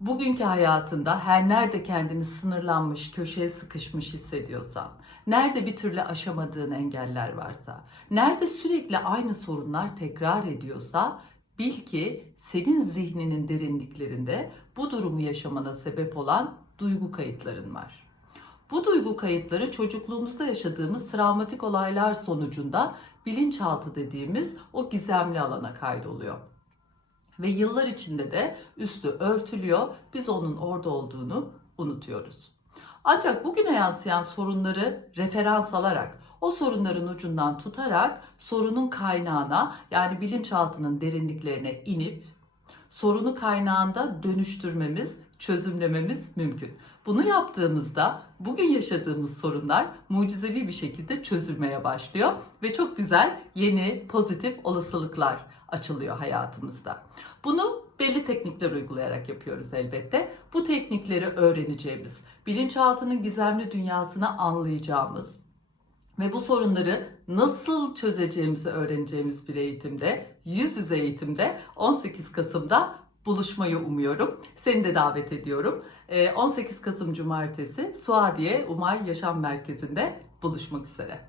Bugünkü hayatında her nerede kendini sınırlanmış, köşeye sıkışmış hissediyorsan, nerede bir türlü aşamadığın engeller varsa, nerede sürekli aynı sorunlar tekrar ediyorsa bil ki senin zihninin derinliklerinde bu durumu yaşamana sebep olan duygu kayıtların var. Bu duygu kayıtları çocukluğumuzda yaşadığımız travmatik olaylar sonucunda bilinçaltı dediğimiz o gizemli alana kaydoluyor. Ve yıllar içinde de üstü örtülüyor. Biz onun orada olduğunu unutuyoruz. Ancak bugüne yansıyan sorunları referans alarak, o sorunların ucundan tutarak sorunun kaynağına yani bilinçaltının derinliklerine inip sorunu kaynağında dönüştürmemiz, çözümlememiz mümkün. Bunu yaptığımızda bugün yaşadığımız sorunlar mucizevi bir şekilde çözülmeye başlıyor ve çok güzel yeni pozitif olasılıklar açılıyor hayatımızda. Bunu belli teknikler uygulayarak yapıyoruz elbette. Bu teknikleri öğreneceğimiz, bilinçaltının gizemli dünyasını anlayacağımız ve bu sorunları nasıl çözeceğimizi öğreneceğimiz bir eğitimde, yüz yüze eğitimde 18 Kasım'da buluşmayı umuyorum. Seni de davet ediyorum. Ee, 18 Kasım Cumartesi Suadiye Umay Yaşam Merkezi'nde buluşmak üzere.